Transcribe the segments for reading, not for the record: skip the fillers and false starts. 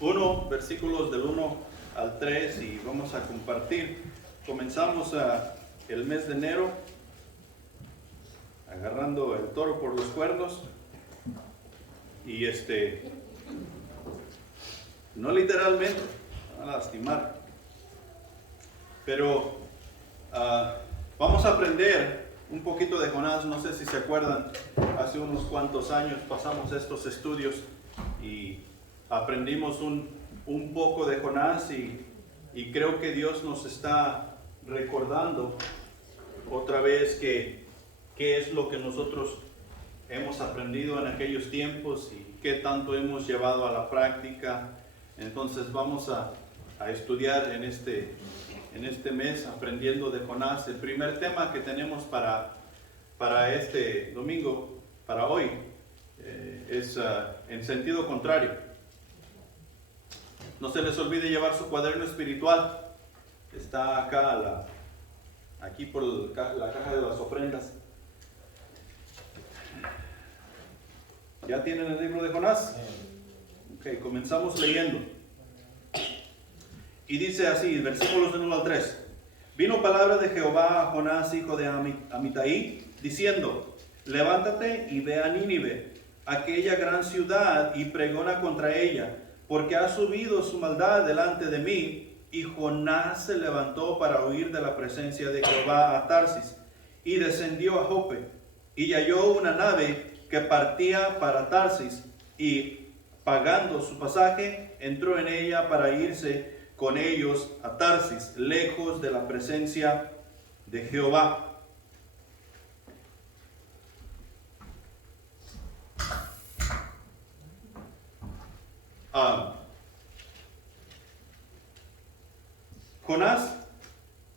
1, versículos del 1 al 3 y vamos a compartir. Comenzamos el mes de enero agarrando el toro por los cuernos y no literalmente, van a lastimar, pero vamos a aprender un poquito de Jonás. No sé si se acuerdan, hace unos cuantos años pasamos estos estudios y aprendimos un poco de Jonás y creo que Dios nos está recordando otra vez qué es lo que nosotros hemos aprendido en aquellos tiempos y qué tanto hemos llevado a la práctica. Entonces vamos a estudiar en este mes aprendiendo de Jonás. El primer tema que tenemos para este domingo, para hoy, es en sentido contrario. No se les olvide llevar su cuaderno espiritual. Está acá, aquí por la caja de las ofrendas. ¿Ya tienen el libro de Jonás? Ok, comenzamos leyendo. Y dice así, versículos del 1 al 3. Vino palabra de Jehová a Jonás, hijo de Amitai, diciendo: levántate y ve a Nínive, aquella gran ciudad, y pregona contra ella, porque ha subido su maldad delante de mí. Y Jonás se levantó para huir de la presencia de Jehová a Tarsis, y descendió a Jope, y halló una nave que partía para Tarsis, y pagando su pasaje, entró en ella para irse con ellos a Tarsis, lejos de la presencia de Jehová. Jonás,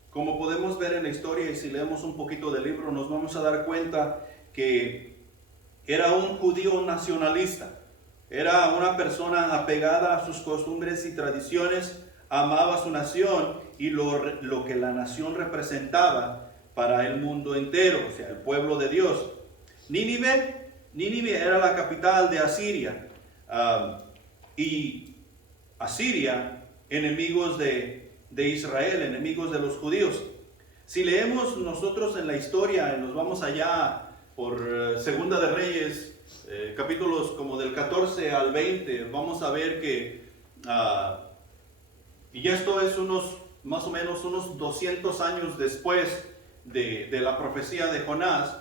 como podemos ver en la historia, y si leemos un poquito del libro, nos vamos a dar cuenta que era un judío nacionalista. Era una persona apegada a sus costumbres y tradiciones, amaba su nación y lo que la nación representaba para el mundo entero, o sea, el pueblo de Dios. Nínive era la capital de Asiria, y Asiria, enemigos de Israel, enemigos de los judíos. Si leemos nosotros en la historia, nos vamos allá por Segunda de Reyes, capítulos como del 14 al 20, vamos a ver que, y esto es más o menos unos 200 años después de la profecía de Jonás,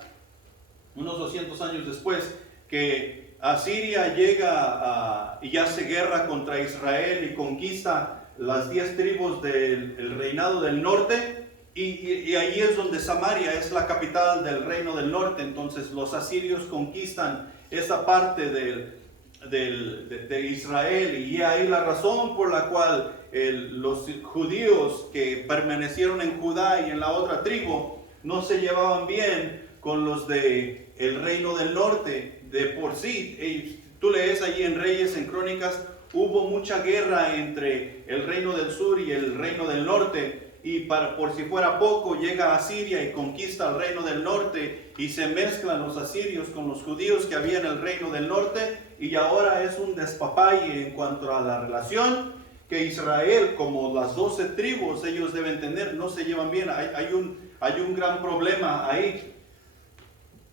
unos 200 años después, que Asiria llega y hace guerra contra Israel y conquista las 10 tribus del reinado del norte, y ahí es donde Samaria es la capital del reino del norte. Entonces los asirios conquistan esa parte de Israel, y ahí la razón por la cual los judíos que permanecieron en Judá y en la otra tribu no se llevaban bien con los del reino del norte de por sí. Tú lees allí en Reyes, en Crónicas, hubo mucha guerra entre el reino del sur y el reino del norte, y por si fuera poco, llega a Asiria y conquista el reino del norte, y se mezclan los asirios con los judíos que había en el reino del norte, y ahora es un despapalle en cuanto a la relación que Israel, como las 12 tribus, ellos deben tener, no se llevan bien. Hay un gran problema ahí.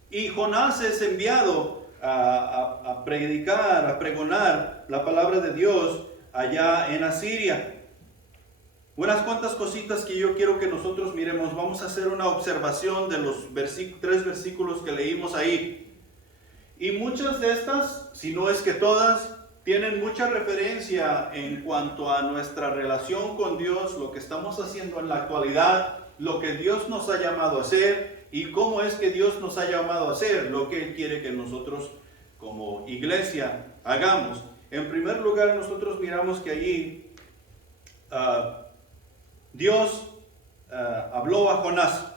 Y Jonás es enviado a predicar, a pregonar la palabra de Dios allá en Asiria. Unas cuantas cositas que yo quiero que nosotros miremos. Vamos a hacer una observación de los 3 versículos que leímos ahí. Y muchas de estas, si no es que todas, tienen mucha referencia en cuanto a nuestra relación con Dios, lo que estamos haciendo en la actualidad, lo que Dios nos ha llamado a hacer, y cómo es que Dios nos ha llamado a hacer lo que Él quiere que nosotros como iglesia hagamos. En primer lugar, nosotros miramos que allí Dios habló a Jonás.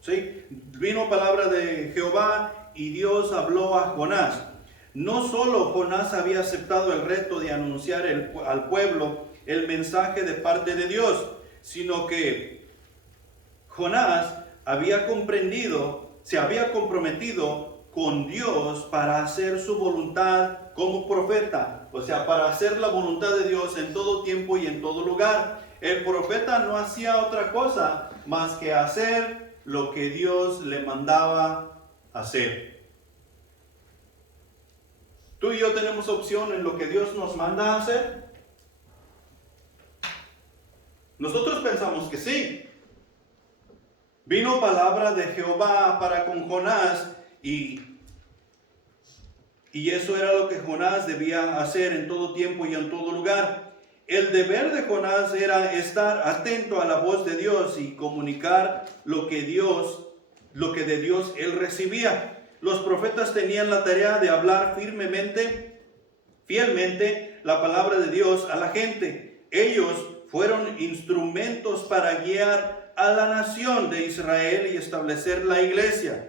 ¿Sí? Vino palabra de Jehová y Dios habló a Jonás. No solo Jonás había aceptado el reto de anunciar al pueblo el mensaje de parte de Dios, sino que Jonás había comprendido, se había comprometido con Dios para hacer su voluntad como profeta o sea, para hacer la voluntad de Dios en todo tiempo y en todo lugar. El profeta no hacía otra cosa más que hacer lo que Dios le mandaba hacer. Tú y yo tenemos opción en lo que Dios nos manda hacer. Nosotros pensamos que sí. Vino palabra de Jehová para con Jonás y eso era lo que Jonás debía hacer en todo tiempo y en todo lugar. El deber de Jonás era estar atento a la voz de Dios y comunicar lo que de Dios él recibía. Los profetas tenían la tarea de hablar fielmente la palabra de Dios a la gente. Ellos fueron instrumentos para guiar a la nación de Israel y establecer la iglesia.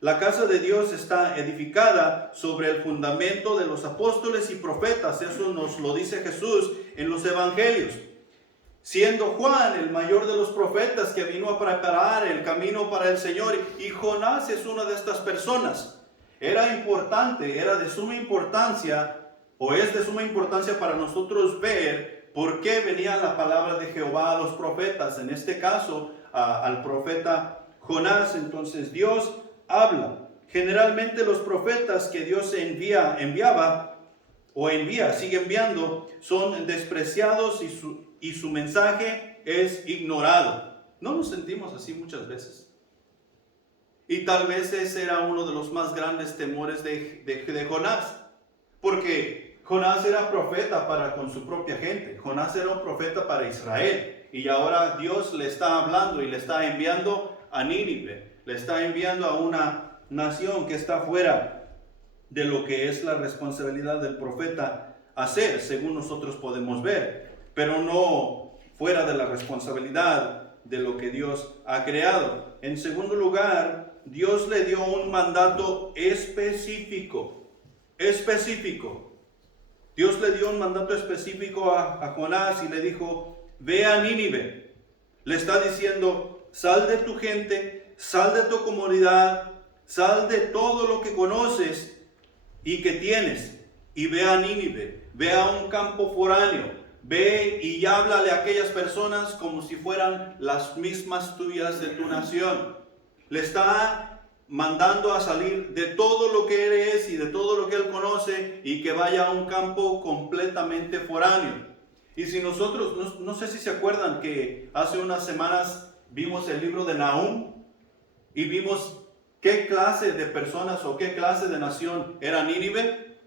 La casa de Dios está edificada sobre el fundamento de los apóstoles y profetas. Eso nos lo dice Jesús en los evangelios. Siendo Juan el mayor de los profetas que vino a preparar el camino para el Señor, y Jonás es una de estas personas. Era de suma importancia, o es de suma importancia para nosotros ver por qué venía la palabra de Jehová a los profetas, en este caso al profeta Jonás. Entonces Dios habla. Generalmente los profetas que Dios sigue enviando, son despreciados y su mensaje es ignorado. ¿No nos sentimos así muchas veces? Y tal vez ese era uno de los más grandes temores de Jonás, porque Jonás era profeta con su propia gente. Jonás era un profeta para Israel, y ahora Dios le está hablando y le está enviando a Nínive. Le está enviando a una nación que está fuera de lo que es la responsabilidad del profeta hacer, según nosotros podemos ver, pero no fuera de la responsabilidad de lo que Dios ha creado. En segundo lugar, Dios le dio un mandato específico. Dios le dio un mandato específico a Jonás y le dijo: ve a Nínive. Le está diciendo: sal de tu gente, sal de tu comunidad, sal de todo lo que conoces y que tienes, y ve a Nínive, ve a un campo foráneo, ve y háblale a aquellas personas como si fueran las mismas tuyas de tu nación. Le está mandando a salir de todo lo que él es y de todo lo que él conoce, y que vaya a un campo completamente foráneo. Y si nosotros, no sé si se acuerdan que hace unas semanas vimos el libro de Nahum, y vimos qué clase de personas o qué clase de nación era Nínive.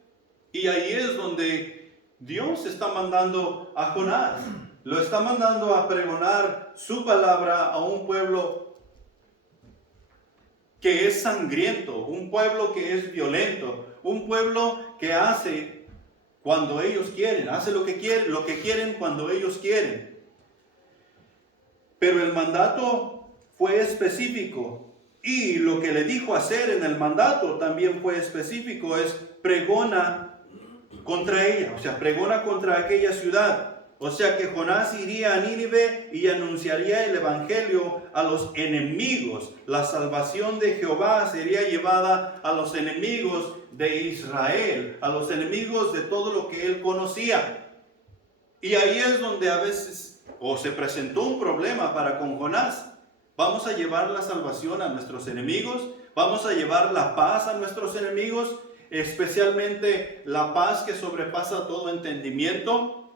Y ahí es donde Dios está mandando a Jonás. Lo está mandando a pregonar su palabra a un pueblo que es sangriento, un pueblo que es violento, un pueblo que hace cuando ellos quieren, hace lo que quieren cuando ellos quieren. Pero el mandato fue específico. Y lo que le dijo hacer en el mandato también fue específico, es pregona contra ella, o sea, pregona contra aquella ciudad. O sea que Jonás iría a Nínive y anunciaría el evangelio a los enemigos. La salvación de Jehová sería llevada a los enemigos de Israel, a los enemigos de todo lo que él conocía. Y ahí es donde a veces se presentó un problema para con Jonás. ¿Vamos a llevar la salvación a nuestros enemigos? ¿Vamos a llevar la paz a nuestros enemigos? Especialmente la paz que sobrepasa todo entendimiento.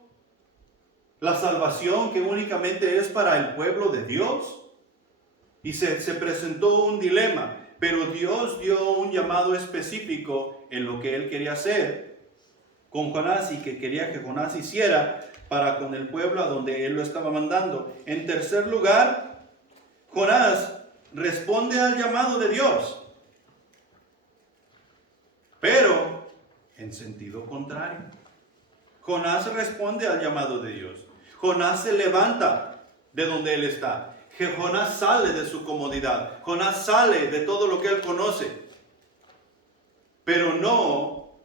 La salvación que únicamente es para el pueblo de Dios. Y se presentó un dilema, pero Dios dio un llamado específico en lo que él quería hacer con Jonás y que quería que Jonás hiciera para con el pueblo a donde él lo estaba mandando. En tercer lugar, Jonás responde al llamado de Dios, pero en sentido contrario. Jonás responde al llamado de Dios. Jonás se levanta de donde él está. Jonás sale de su comodidad. Jonás sale de todo lo que él conoce, pero no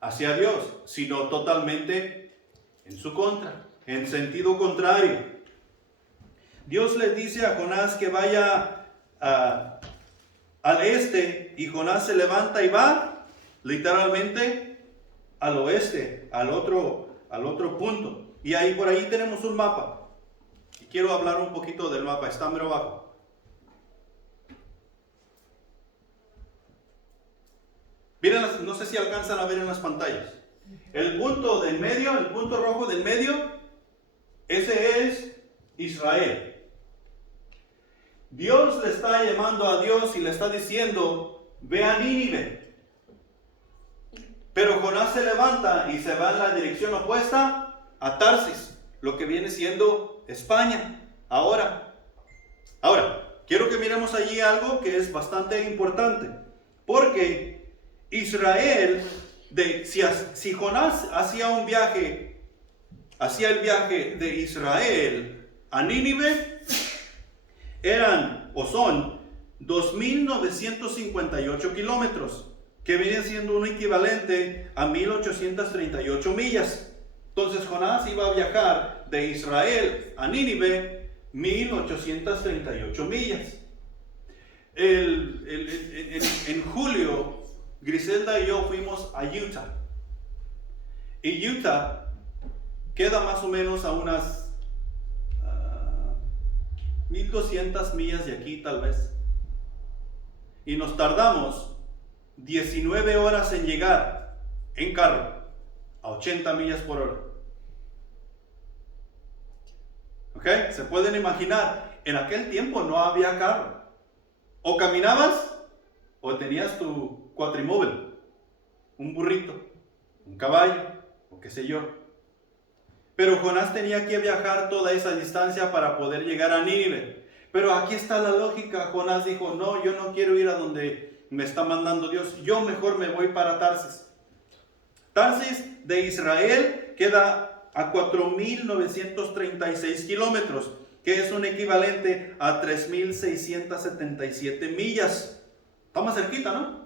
hacia Dios, sino totalmente en su contra, en sentido contrario. Dios le dice a Jonás que vaya al este, y Jonás se levanta y va, literalmente, al oeste, al otro punto. Y ahí por ahí tenemos un mapa. Y quiero hablar un poquito del mapa, está mero abajo. Miren, no sé si alcanzan a ver en las pantallas. El punto del medio, el punto rojo del medio, ese es Israel. Dios le está llamando a Dios y le está diciendo, ve a Nínive. Pero Jonás se levanta y se va en la dirección opuesta a Tarsis, lo que viene siendo España. Ahora, quiero que miremos allí algo que es bastante importante. Porque Israel, si Jonás hacía el viaje de Israel a Nínive, eran o son 2.958 kilómetros, que viene siendo un equivalente a 1.838 millas. Entonces Jonás iba a viajar de Israel a Nínive 1.838 millas. En julio, Griselda y yo fuimos a Utah. Y Utah queda más o menos a unas 1.200 millas de aquí tal vez. Y nos tardamos 19 horas en llegar en carro a 80 millas por hora. ¿Ok? Se pueden imaginar, en aquel tiempo no había carro. O caminabas o tenías tu cuatrimóvil, un burrito, un caballo o qué sé yo. Pero Jonás tenía que viajar toda esa distancia para poder llegar a Nínive. Pero aquí está la lógica. Jonás dijo, no, yo no quiero ir a donde me está mandando Dios. Yo mejor me voy para Tarsis. Tarsis de Israel queda a 4.936 kilómetros, que es un equivalente a 3.677 millas. Está más cerquita, ¿no?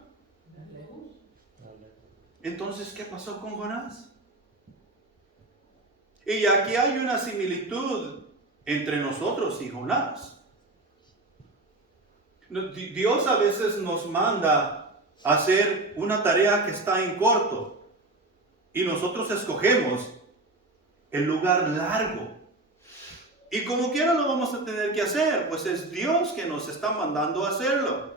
Entonces, ¿qué pasó con Jonás? Y aquí hay una similitud entre nosotros y Jonás. Dios a veces nos manda a hacer una tarea que está en corto y nosotros escogemos el lugar largo. Y como quiera lo vamos a tener que hacer, pues es Dios que nos está mandando a hacerlo.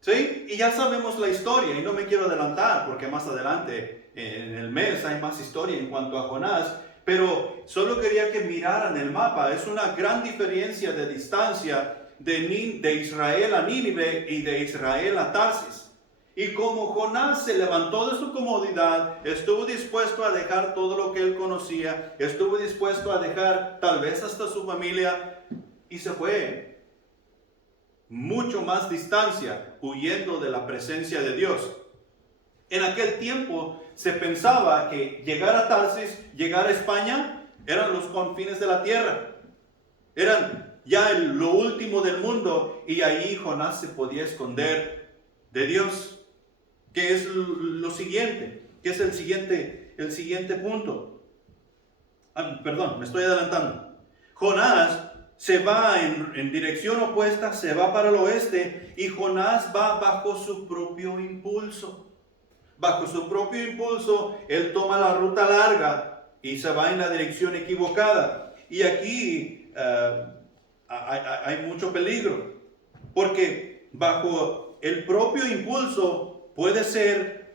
¿Sí? Y ya sabemos la historia y no me quiero adelantar porque más adelante en el mes hay más historia en cuanto a Jonás. Pero solo quería que miraran el mapa. Es una gran diferencia de distancia de Israel a Nínive y de Israel a Tarsis. Y como Jonás se levantó de su comodidad, estuvo dispuesto a dejar todo lo que él conocía, estuvo dispuesto a dejar tal vez hasta su familia y se fue mucho más distancia huyendo de la presencia de Dios. En aquel tiempo se pensaba que llegar a Tarsis, llegar a España, eran los confines de la tierra. Eran ya lo último del mundo y ahí Jonás se podía esconder de Dios. Que es lo siguiente, que es el siguiente punto. Perdón, me estoy adelantando. Jonás se va en dirección opuesta, se va para el oeste y Jonás va bajo su propio impulso. Bajo su propio impulso, él toma la ruta larga y se va en la dirección equivocada. Y aquí hay mucho peligro, porque bajo el propio impulso puede ser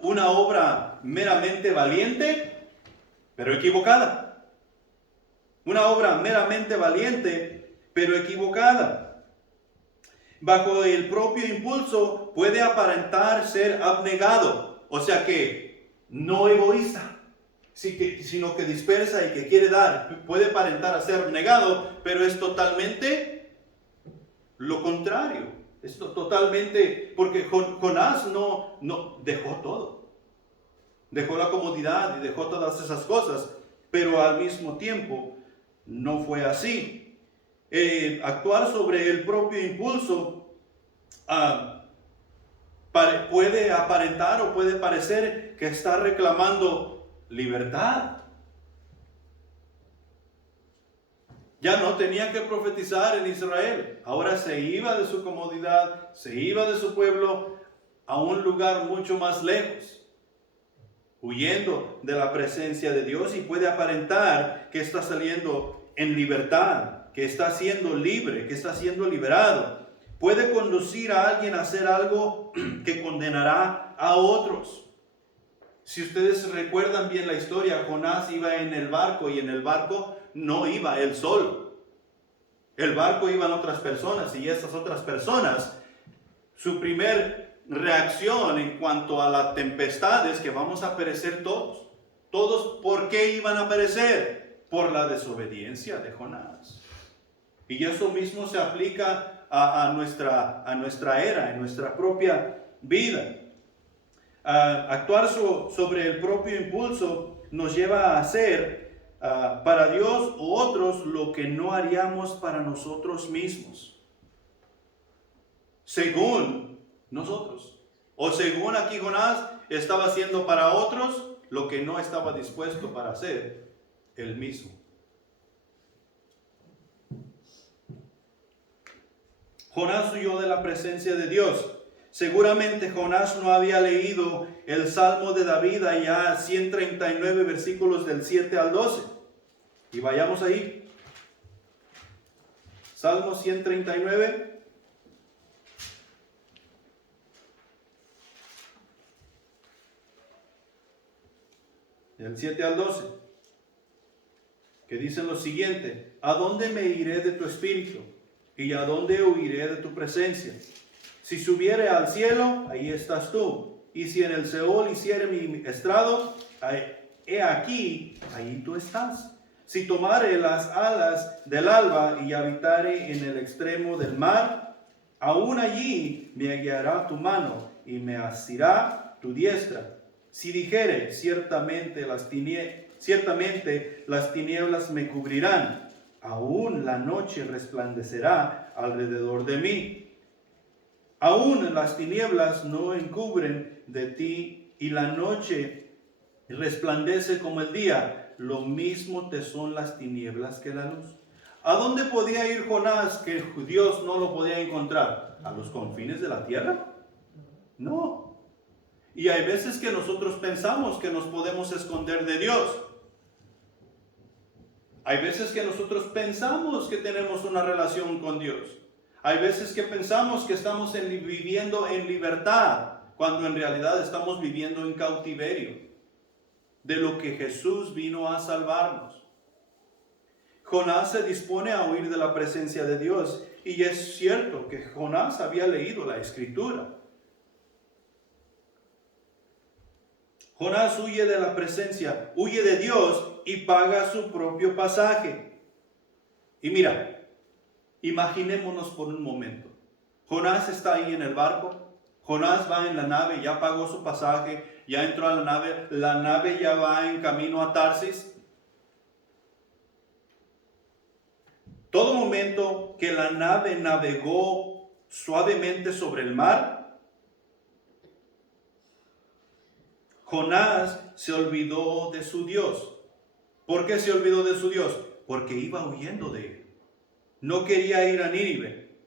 una obra meramente valiente, pero equivocada. Una obra meramente valiente, pero equivocada. Bajo el propio impulso puede aparentar ser abnegado, o sea que no egoísta, sino que dispersa y que quiere dar. Puede aparentar a ser abnegado, pero es totalmente lo contrario. Es totalmente, porque Jonás no dejó todo. Dejó la comodidad y dejó todas esas cosas, pero al mismo tiempo no fue así. Actuar sobre el propio impulso puede aparentar o puede parecer que está reclamando libertad. Ya no tenía que profetizar en Israel, ahora se iba de su comodidad, se iba de su pueblo a un lugar mucho más lejos, huyendo de la presencia de Dios, y puede aparentar que está saliendo en libertad, que está siendo libre, que está siendo liberado. Puede conducir a alguien a hacer algo que condenará a otros. Si ustedes recuerdan bien la historia, Jonás iba en el barco, y en el barco no iba él solo. El barco iban otras personas, y esas otras personas, su primer reacción en cuanto a la tempestad es que vamos a perecer todos. Todos, ¿por qué iban a perecer? Por la desobediencia de Jonás. Y eso mismo se aplica a nuestra era, en nuestra propia vida. Actuar sobre el propio impulso nos lleva a hacer para Dios u otros lo que no haríamos para nosotros mismos, según nosotros. O según aquí Jonás estaba haciendo para otros lo que no estaba dispuesto para hacer él mismo. Jonás huyó de la presencia de Dios. Seguramente Jonás no había leído el Salmo de David allá 139 versículos del 7 al 12. Y vayamos ahí. Salmo 139. Del 7 al 12. Que dicen lo siguiente: ¿A dónde me iré de tu espíritu? ¿Y a dónde huiré de tu presencia? Si subiere al cielo, ahí estás tú. Y si en el Seol hiciere mi estrado, he aquí, ahí tú estás. Si tomare las alas del alba y habitare en el extremo del mar, aún allí me guiará tu mano y me asirá tu diestra. Si dijere, ciertamente las tinieblas me cubrirán, aún la noche resplandecerá alrededor de mí. Aún las tinieblas no encubren de ti, y la noche resplandece como el día. Lo mismo te son las tinieblas que la luz. ¿A dónde podía ir Jonás que Dios no lo podía encontrar? ¿A los confines de la tierra? No. Y hay veces que nosotros pensamos que nos podemos esconder de Dios. Hay veces que nosotros pensamos que tenemos una relación con Dios. Hay veces que pensamos que estamos viviendo en libertad, cuando en realidad estamos viviendo en cautiverio de lo que Jesús vino a salvarnos. Jonás se dispone a huir de la presencia de Dios, y es cierto que Jonás había leído la Escritura. Jonás huye de la presencia, huye de Dios y paga su propio pasaje. Y mira, imaginémonos por un momento. Jonás está ahí en el barco. Jonás va en la nave, ya pagó su pasaje, ya entró a la nave ya va en camino a Tarsis. Todo momento que la nave navegó suavemente sobre el mar, Jonás se olvidó de su Dios. ¿Por qué se olvidó de su Dios? Porque iba huyendo de él. No quería ir a Nínive.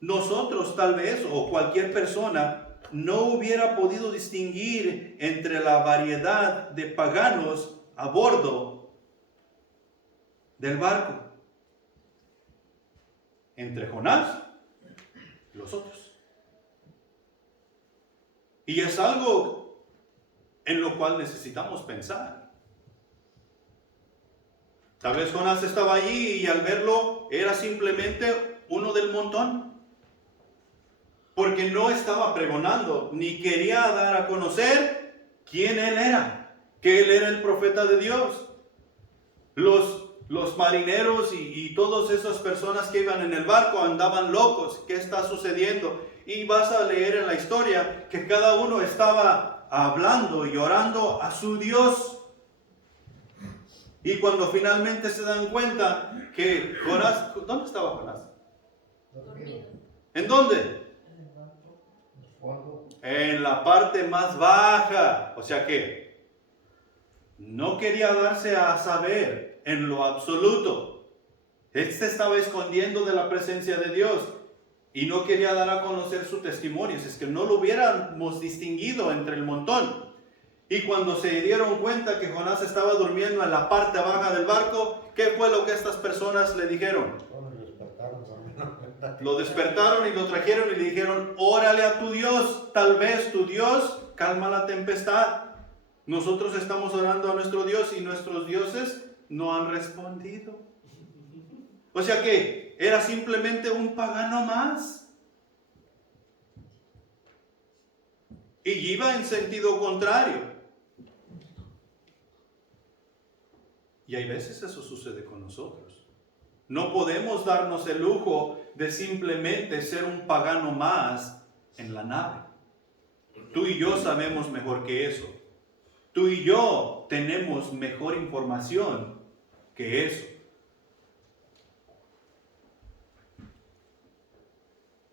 Nosotros tal vez, o cualquier persona, no hubiera podido distinguir entre la variedad de paganos a bordo del barco. Entre Jonás y los otros. Y es algo en lo cual necesitamos pensar. Tal vez Jonás estaba allí y al verlo era simplemente uno del montón. Porque no estaba pregonando, ni quería dar a conocer quién él era, que él era el profeta de Dios. Los marineros y todas esas personas que iban en el barco andaban locos. ¿Qué está sucediendo? Y vas a leer en la historia que cada uno estaba hablando y orando a su Dios. Y cuando finalmente se dan cuenta que Jonás, ¿dónde estaba Jonás? Dormido. ¿En dónde? En la parte más baja. O sea que no quería darse a saber en lo absoluto. Él se estaba escondiendo de la presencia de Dios. y no quería dar a conocer su testimonio. Es que no lo hubiéramos distinguido entre el montón. Y cuando se dieron cuenta que Jonás estaba durmiendo en la parte baja del barco, ¿qué fue lo que estas personas le dijeron? Lo despertaron y lo trajeron y le dijeron: órale a tu Dios, tal vez tu Dios calma la tempestad. Nosotros estamos orando a nuestro Dios y nuestros dioses no han respondido. O sea que era simplemente un pagano más. Y iba en sentido contrario. Y hay veces eso sucede con nosotros. No podemos darnos el lujo de simplemente ser un pagano más en la nave. Tú y yo sabemos mejor que eso. Tú y yo tenemos mejor información que eso.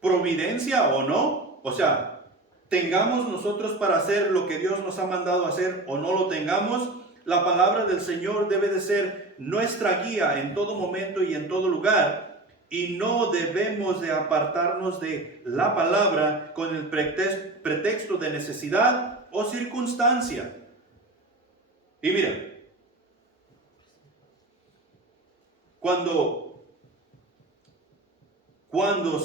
Providencia o no, o sea, tengamos nosotros para hacer lo que Dios nos ha mandado hacer o no lo tengamos, la palabra del Señor debe de ser nuestra guía en todo momento y en todo lugar, y no debemos de apartarnos de la palabra con el pretexto de necesidad o circunstancia. Y mira, cuando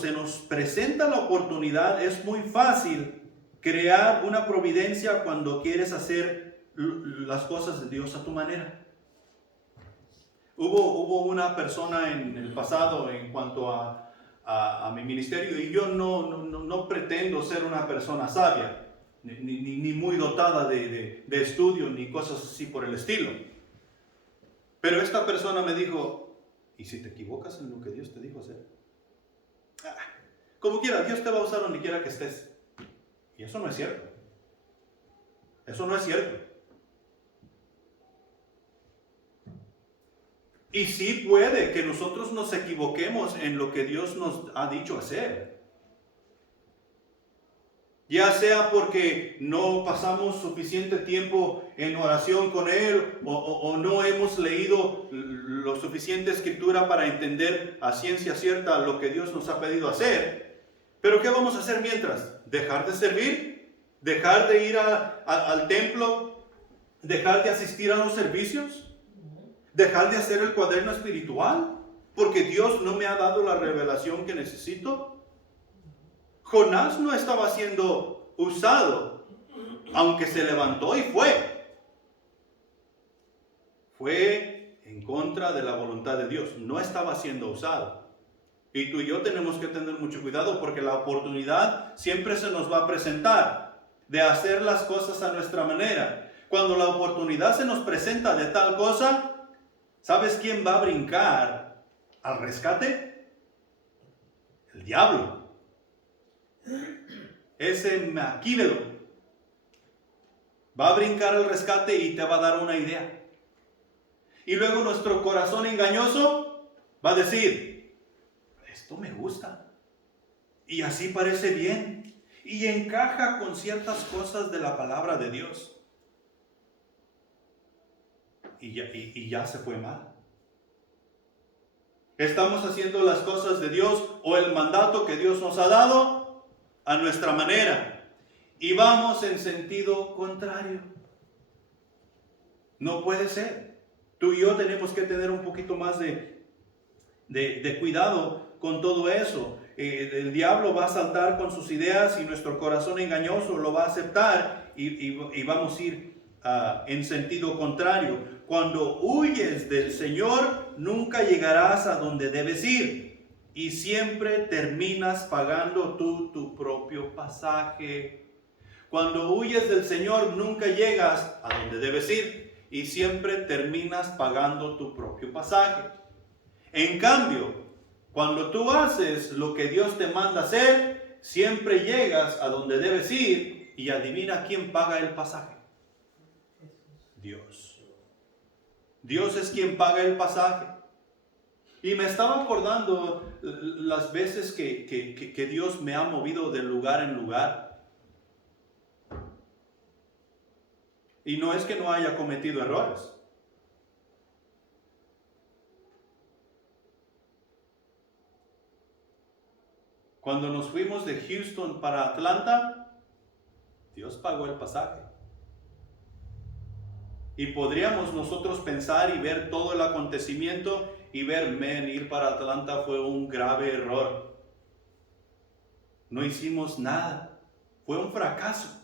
se nos presenta la oportunidad, es muy fácil crear una providencia cuando quieres hacer las cosas de Dios a tu manera. Hubo una persona en el pasado en cuanto a mi ministerio, y yo no pretendo ser una persona sabia, ni muy dotada de estudio, ni cosas así por el estilo. Pero esta persona me dijo: ¿y si te equivocas en lo que Dios te dijo hacer? Como quiera, Dios te va a usar donde quiera que estés. Y eso no es cierto. Eso no es cierto. Y sí puede que nosotros nos equivoquemos en lo que Dios nos ha dicho hacer. Ya sea porque no pasamos suficiente tiempo en oración con Él, o no hemos leído lo suficiente escritura para entender a ciencia cierta lo que Dios nos ha pedido hacer. Pero ¿qué vamos a hacer mientras? ¿Dejar de servir? ¿Dejar de ir al templo? ¿Dejar de asistir a los servicios? ¿Dejar de hacer el cuaderno espiritual? ¿Porque Dios no me ha dado la revelación que necesito? Jonás no estaba siendo usado, aunque se levantó y fue. Fue en contra de la voluntad de Dios. No estaba siendo usado. Y tú y yo tenemos que tener mucho cuidado, porque la oportunidad siempre se nos va a presentar de hacer las cosas a nuestra manera. Cuando la oportunidad se nos presenta de tal cosa, ¿sabes quién va a brincar al rescate? El diablo. Ese Maquívelo va a brincar al rescate y te va a dar una idea. Y luego nuestro corazón engañoso va a decir: esto me gusta, y así parece bien, y encaja con ciertas cosas de la palabra de Dios. Y ya se fue mal. Estamos haciendo las cosas de Dios o el mandato que Dios nos ha dado a nuestra manera, y vamos en sentido contrario. No puede ser. Tú y yo tenemos que tener un poquito más de cuidado con todo eso. El diablo va a saltar con sus ideas, y nuestro corazón engañoso lo va a aceptar, y vamos a ir en sentido contrario. Cuando huyes del Señor, nunca llegarás a donde debes ir. Y siempre terminas pagando tú tu propio pasaje. Cuando huyes del Señor, nunca llegas a donde debes ir, y siempre terminas pagando tu propio pasaje. En cambio, cuando tú haces lo que Dios te manda hacer, siempre llegas a donde debes ir, y adivina quién paga el pasaje. Dios. Dios es quien paga el pasaje. Y me estaba acordando las veces que Dios me ha movido de lugar en lugar. Y no es que no haya cometido errores. Cuando nos fuimos de Houston para Atlanta, Dios pagó el pasaje. Y podríamos nosotros pensar y ver todo el acontecimiento y ver, ir para Atlanta fue un grave error. No hicimos nada. Fue un fracaso.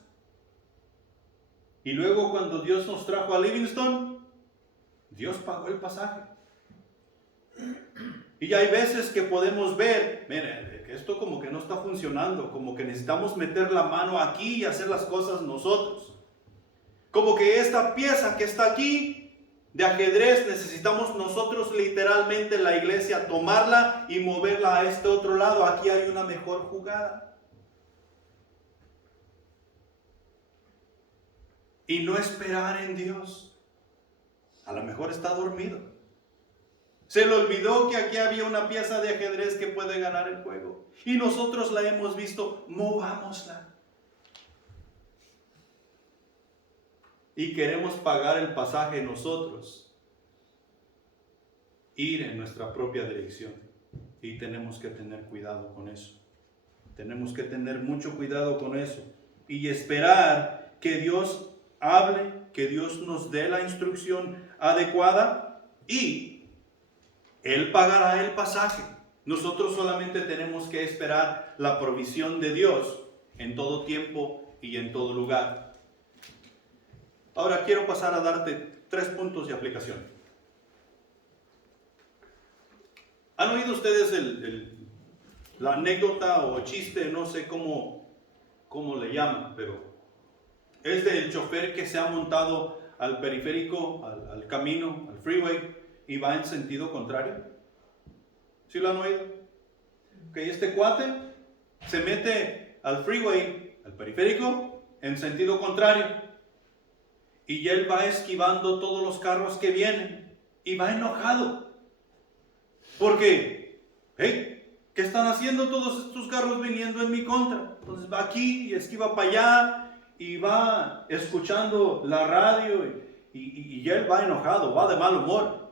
Y luego cuando Dios nos trajo a Livingston, Dios pagó el pasaje. Y hay veces que podemos ver, miren, que esto como que no está funcionando, como que necesitamos meter la mano aquí y hacer las cosas nosotros. Como que esta pieza que está aquí de ajedrez necesitamos nosotros literalmente la iglesia tomarla y moverla a este otro lado. Aquí hay una mejor jugada. Y no esperar en Dios. A lo mejor está dormido. Se le olvidó que aquí había una pieza de ajedrez que puede ganar el juego. Y nosotros la hemos visto, movámosla. Y queremos pagar el pasaje nosotros. Ir en nuestra propia dirección. Y tenemos que tener cuidado con eso. Tenemos que tener mucho cuidado con eso. Y esperar que Dios hable, que Dios nos dé la instrucción adecuada y Él pagará el pasaje. Nosotros solamente tenemos que esperar la provisión de Dios en todo tiempo y en todo lugar. Ahora quiero pasar a darte 3 puntos de aplicación. ¿Han oído ustedes la anécdota o chiste? No sé cómo le llaman, pero es del chofer que se ha montado al periférico, al camino, al freeway, y va en sentido contrario. ¿Sí lo han oído? Que este cuate se mete al freeway, al periférico, en sentido contrario. Y él va esquivando todos los carros que vienen. Y va enojado. Porque, hey, ¿qué están haciendo todos estos carros viniendo en mi contra? Entonces va aquí y esquiva para allá. Y va escuchando la radio. Y él va enojado, va de mal humor.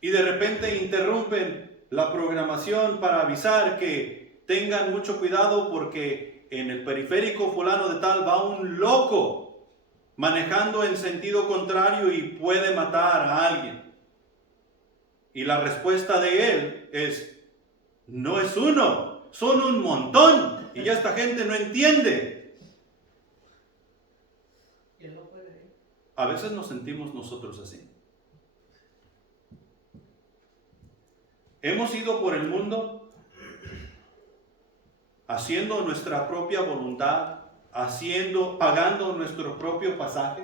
Y de repente interrumpen la programación para avisar que tengan mucho cuidado porque en el periférico fulano de tal va un loco manejando en sentido contrario y puede matar a alguien. Y la respuesta de él es, no es uno, son un montón. Y ya esta gente no entiende. A veces nos sentimos nosotros así. Hemos ido por el mundo haciendo nuestra propia voluntad, pagando nuestro propio pasaje.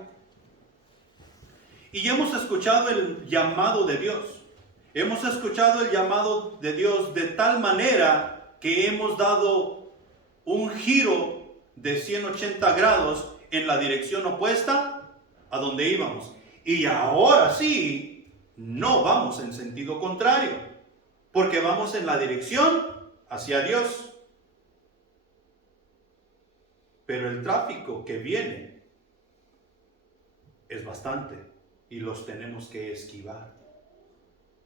Y hemos escuchado el llamado de Dios. Hemos escuchado el llamado de Dios de tal manera que hemos dado un giro de 180 grados en la dirección opuesta a donde íbamos. Y ahora sí, no vamos en sentido contrario. Porque vamos en la dirección hacia Dios. Pero el tráfico que viene es bastante y los tenemos que esquivar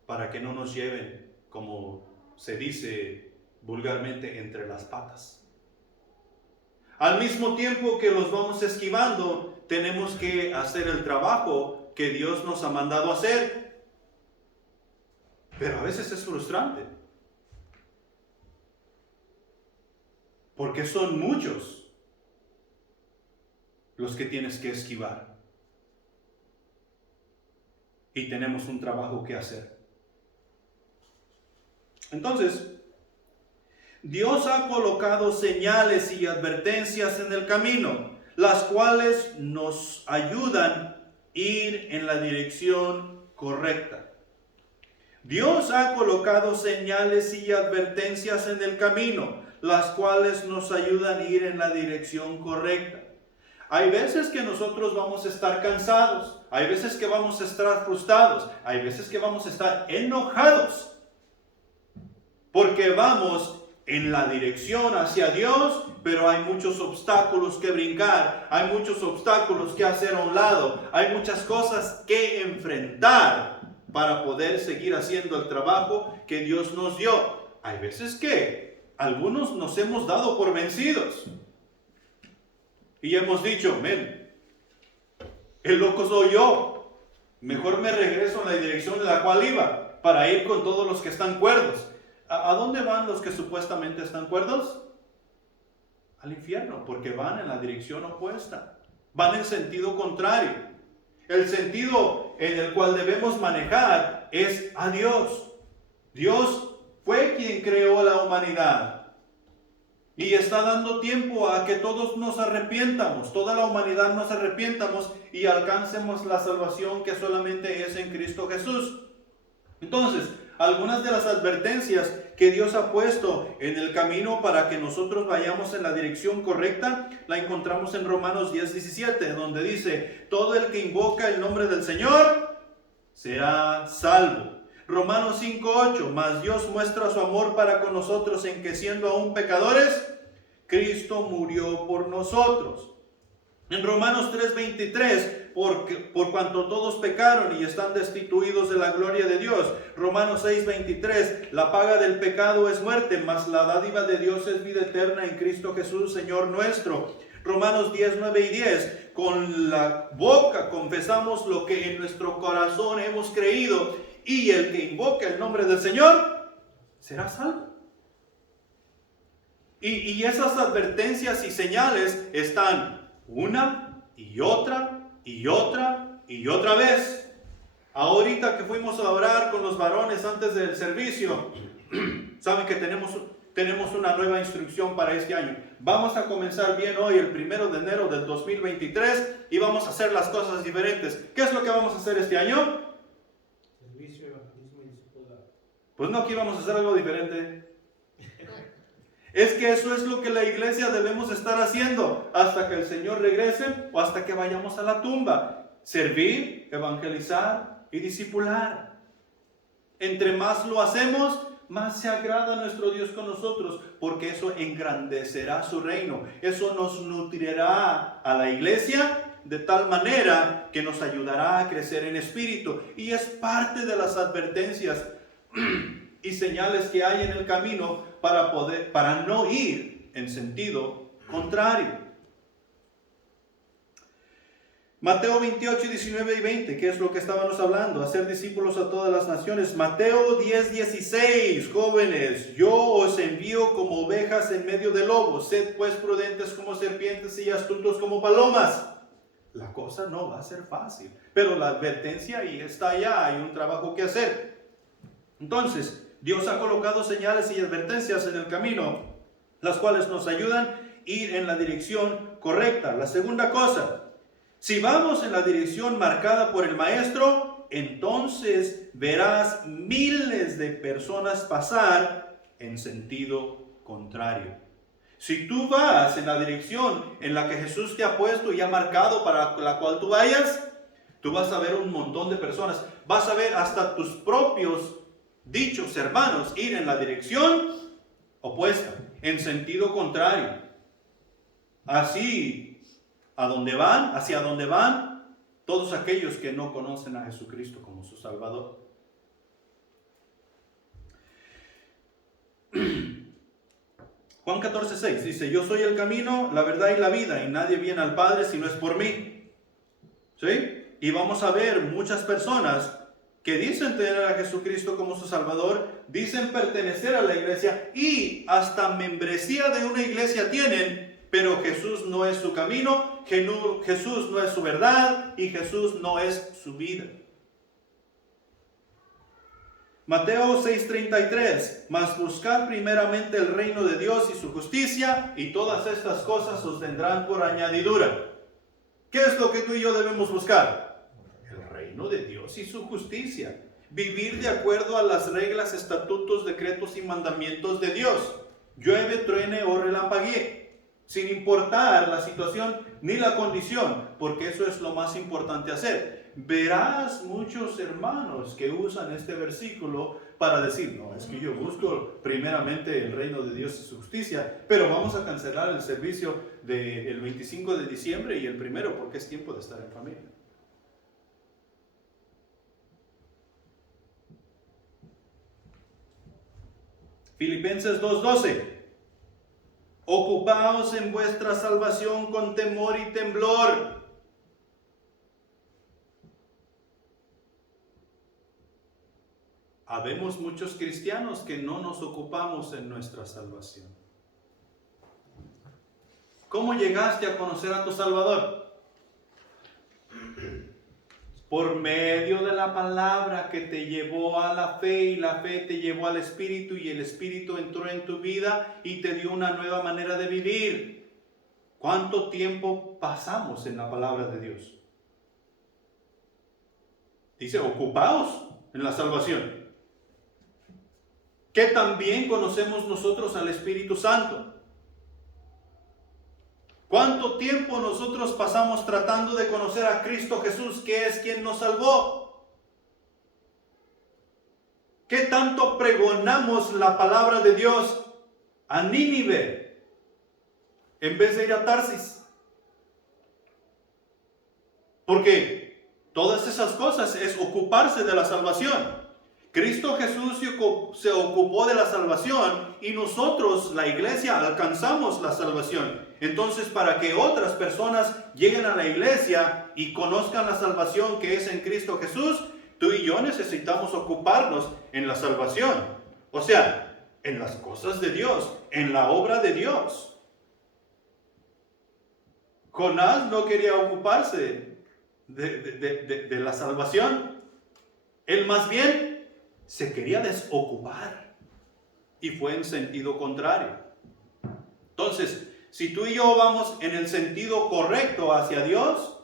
para que no nos lleven, como se dice vulgarmente, entre las patas. Al mismo tiempo que los vamos esquivando, tenemos que hacer el trabajo que Dios nos ha mandado hacer. Pero a veces es frustrante. Porque son muchos los que tienes que esquivar. Y tenemos un trabajo que hacer. Entonces, Dios ha colocado señales y advertencias en el camino, las cuales nos ayudan a ir en la dirección correcta. Dios ha colocado señales y advertencias en el camino, las cuales nos ayudan a ir en la dirección correcta. Hay veces que nosotros vamos a estar cansados, hay veces que vamos a estar frustrados, hay veces que vamos a estar enojados, porque vamos en la dirección hacia Dios, pero hay muchos obstáculos que brincar, hay muchos obstáculos que hacer a un lado, hay muchas cosas que enfrentar para poder seguir haciendo el trabajo que Dios nos dio. Hay veces que algunos nos hemos dado por vencidos. Y hemos dicho, men, el loco soy yo. Mejor me regreso en la dirección en la cual iba, para ir con todos los que están cuerdos. ¿A dónde van los que supuestamente están cuerdos? Al infierno, porque van en la dirección opuesta. Van en sentido contrario. El sentido en el cual debemos manejar es a Dios. Dios fue quien creó la humanidad. Y está dando tiempo a que todos nos arrepientamos, toda la humanidad nos arrepientamos y alcancemos la salvación que solamente es en Cristo Jesús. Entonces, algunas de las advertencias que Dios ha puesto en el camino para que nosotros vayamos en la dirección correcta, la encontramos en Romanos 10:17, donde dice, todo el que invoca el nombre del Señor será salvo. Romanos 5:8, mas Dios muestra su amor para con nosotros en que siendo aún pecadores, Cristo murió por nosotros. En Romanos 3:23, por cuanto todos pecaron y están destituidos de la gloria de Dios. Romanos 6:23, la paga del pecado es muerte, mas la dádiva de Dios es vida eterna en Cristo Jesús, Señor nuestro. Romanos 10:9 y 10, con la boca confesamos lo que en nuestro corazón hemos creído, y el que invoca el nombre del Señor será salvo. Y esas advertencias y señales están una y otra y otra y otra vez. Ahorita que fuimos a orar con los varones antes del servicio, saben que tenemos una nueva instrucción para este año. Vamos a comenzar bien hoy, el 1 de enero del 2023, y vamos a hacer las cosas diferentes. ¿Qué es lo que vamos a hacer este año? Servicio, evangelismo y discipulado. Pues no, aquí vamos a hacer algo diferente. Es que eso es lo que la iglesia debemos estar haciendo hasta que el Señor regrese o hasta que vayamos a la tumba. Servir, evangelizar y discipular. Entre más lo hacemos, más se agrada nuestro Dios con nosotros, porque eso engrandecerá su reino. Eso nos nutrirá a la iglesia de tal manera que nos ayudará a crecer en espíritu. Y es parte de las advertencias y señales que hay en el camino para no ir en sentido contrario. Mateo 28, 19 y 20, ¿qué es lo que estábamos hablando? Hacer discípulos a todas las naciones. Mateo 10, 16, jóvenes, yo os envío como ovejas en medio de lobos. Sed pues prudentes como serpientes y astutos como palomas. La cosa no va a ser fácil, pero la advertencia ahí está allá, hay un trabajo que hacer. Entonces, Dios ha colocado señales y advertencias en el camino, las cuales nos ayudan a ir en la dirección correcta. La segunda cosa, si vamos en la dirección marcada por el Maestro, entonces verás miles de personas pasar en sentido contrario. Si tú vas en la dirección en la que Jesús te ha puesto y ha marcado para la cual tú vayas, tú vas a ver un montón de personas. Vas a ver hasta tus propios dichos hermanos ir en la dirección opuesta, en sentido contrario. Así, hacia donde van todos aquellos que no conocen a Jesucristo como su Salvador. Juan 14:6 dice, yo soy el camino, la verdad y la vida, y nadie viene al Padre si no es por mí. ¿Sí? Y vamos a ver muchas personas que dicen tener a Jesucristo como su Salvador, dicen pertenecer a la iglesia y hasta membresía de una iglesia tienen, pero Jesús no es su camino, Jesús no es su verdad y Jesús no es su vida. Mateo 6:33, mas buscad primeramente el reino de Dios y su justicia, y todas estas cosas os vendrán por añadidura. ¿Qué es lo que tú y yo debemos buscar? El reino de Dios y su justicia. Vivir de acuerdo a las reglas, estatutos, decretos y mandamientos de Dios. Llueve, truene o relampaguee, sin importar la situación ni la condición, porque eso es lo más importante hacer. Verás muchos hermanos que usan este versículo para decir, no, es que yo busco primeramente el reino de Dios y su justicia, pero vamos a cancelar el servicio del 25 de diciembre y el 1 porque es tiempo de estar en familia. Filipenses 2:12, Ocupaos en vuestra salvación con temor y temblor. Habemos muchos cristianos que no nos ocupamos en nuestra salvación. ¿Cómo llegaste a conocer a tu Salvador? Por medio de la palabra que te llevó a la fe, y la fe te llevó al Espíritu, y el Espíritu entró en tu vida y te dio una nueva manera de vivir. ¿Cuánto tiempo pasamos en la palabra de Dios? Dice, ocupaos en la salvación. ¿Qué también conocemos nosotros al Espíritu Santo? ¿Cuánto tiempo nosotros pasamos tratando de conocer a Cristo Jesús, que es quien nos salvó? ¿Qué tanto pregonamos la palabra de Dios a Nínive en vez de ir a Tarsis? Porque todas esas cosas es ocuparse de la salvación. Cristo Jesús se ocupó de la salvación y nosotros, la iglesia, alcanzamos la salvación. Entonces, para que otras personas lleguen a la iglesia y conozcan la salvación que es en Cristo Jesús, tú y yo necesitamos ocuparnos en la salvación. O sea, en las cosas de Dios, en la obra de Dios. Jonás no quería ocuparse de la salvación. Él más bien se quería desocupar y fue en sentido contrario. Entonces, si tú y yo vamos en el sentido correcto hacia Dios,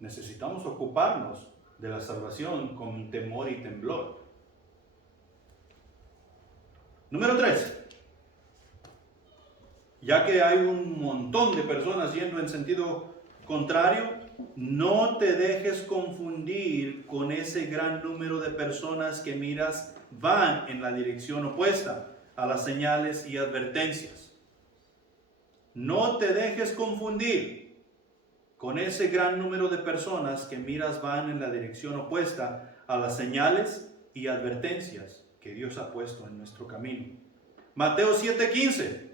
necesitamos ocuparnos de la salvación con temor y temblor. Número 3. Ya que hay un montón de personas yendo en sentido contrario, no te dejes confundir con ese gran número de personas que miras van en la dirección opuesta a las señales y advertencias. No te dejes confundir con ese gran número de personas que miras van en la dirección opuesta a las señales y advertencias que Dios ha puesto en nuestro camino. Mateo 7:15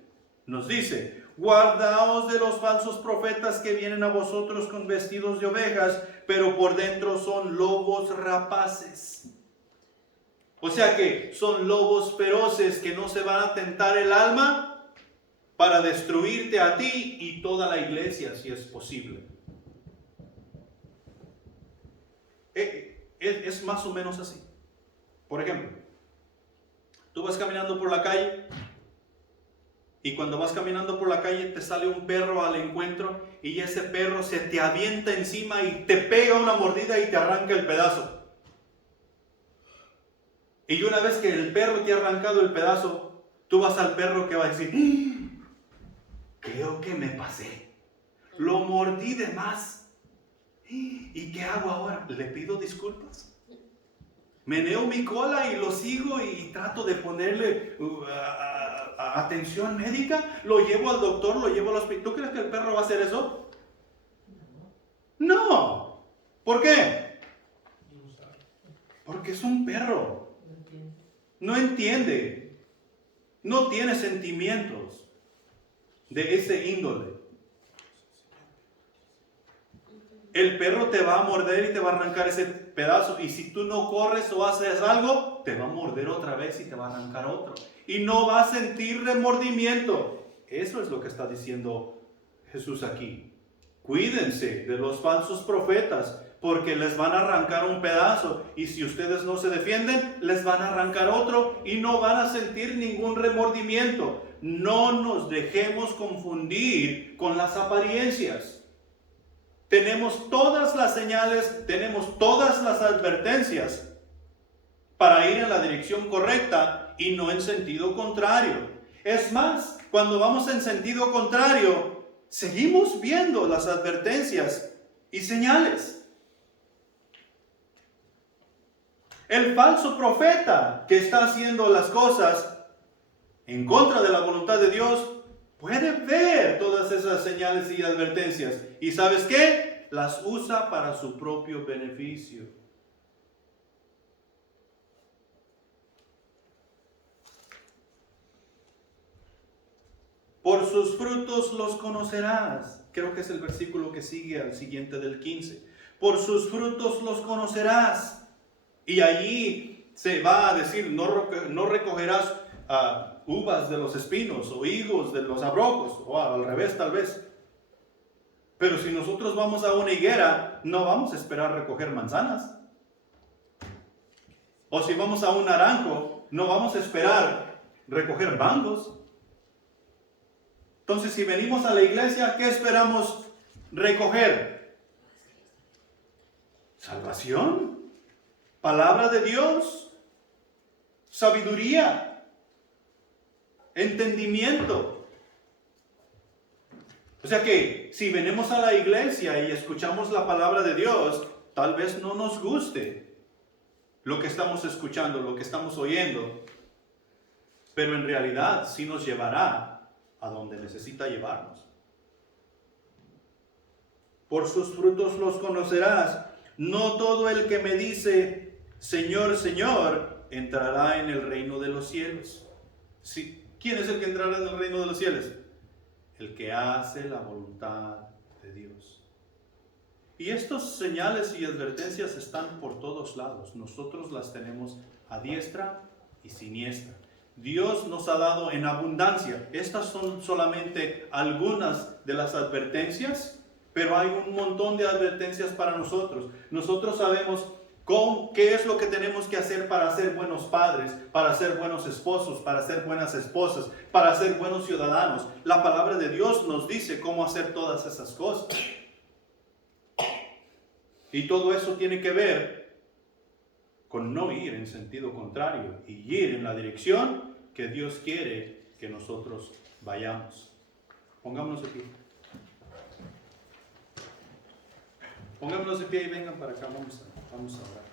nos dice: guardaos de los falsos profetas que vienen a vosotros con vestidos de ovejas, pero por dentro son lobos rapaces. O sea que son lobos feroces que no se van a tentar el alma para destruirte a ti y toda la iglesia, si es posible. Es más o menos así. Por ejemplo, tú vas caminando por la calle y cuando vas caminando por la calle te sale un perro al encuentro y ese perro se te avienta encima y te pega una mordida y te arranca el pedazo. Y una vez que el perro te ha arrancado el pedazo, tú vas al perro que va a decir: creo que me pasé, lo mordí de más. ¿Y qué hago ahora? ¿Le pido disculpas? Meneo mi cola y lo sigo y trato de ponerle atención médica. Lo llevo al doctor, lo llevo al hospital. ¿Tú crees que el perro va a hacer eso? No. ¿Por qué? Porque es un perro. No entiende. No tiene sentimientos de ese índole. El perro te va a morder y te va a arrancar ese pedazo. Y si tú no corres o haces algo, te va a morder otra vez y te va a arrancar otro. Y no va a sentir remordimiento. Eso es lo que está diciendo Jesús aquí. Cuídense de los falsos profetas, porque les van a arrancar un pedazo. Y si ustedes no se defienden, les van a arrancar otro y no van a sentir ningún remordimiento. No nos dejemos confundir con las apariencias. Tenemos todas las señales, tenemos todas las advertencias para ir en la dirección correcta y no en sentido contrario. Es más, cuando vamos en sentido contrario, seguimos viendo las advertencias y señales. El falso profeta que está haciendo las cosas en contra de la voluntad de Dios puede ver todas esas señales y advertencias. ¿Y sabes qué? Las usa para su propio beneficio. Por sus frutos los conocerás. Creo que es el versículo que sigue al siguiente del 15. Por sus frutos los conocerás. Y allí se va a decir, no recogerás uvas de los espinos o higos de los abrojos, o al revés tal vez. Pero si nosotros vamos a una higuera, no vamos a esperar recoger manzanas. O si vamos a un naranjo, no vamos a esperar recoger mangos. Entonces, si venimos a la iglesia, ¿qué esperamos recoger? Salvación, palabra de Dios, sabiduría, entendimiento. O sea que si venimos a la iglesia y escuchamos la palabra de Dios, tal vez no nos guste lo que estamos escuchando, lo que estamos oyendo, pero en realidad sí nos llevará a donde necesita llevarnos. Por sus frutos los conocerás. No todo el que me dice, Señor, Señor, entrará en el reino de los cielos. Sí. ¿Quién es el que entrará en el reino de los cielos? El que hace la voluntad de Dios. Y estas señales y advertencias están por todos lados. Nosotros las tenemos a diestra y siniestra. Dios nos ha dado en abundancia. Estas son solamente algunas de las advertencias, pero hay un montón de advertencias para nosotros. Nosotros sabemos qué es lo que tenemos que hacer para ser buenos padres, para ser buenos esposos, para ser buenas esposas, para ser buenos ciudadanos. La palabra de Dios nos dice cómo hacer todas esas cosas. Y todo eso tiene que ver con no ir en sentido contrario y ir en la dirección que Dios quiere que nosotros vayamos. Pongámonos de pie. Pongámonos de pie y vengan para acá, vamos a orar.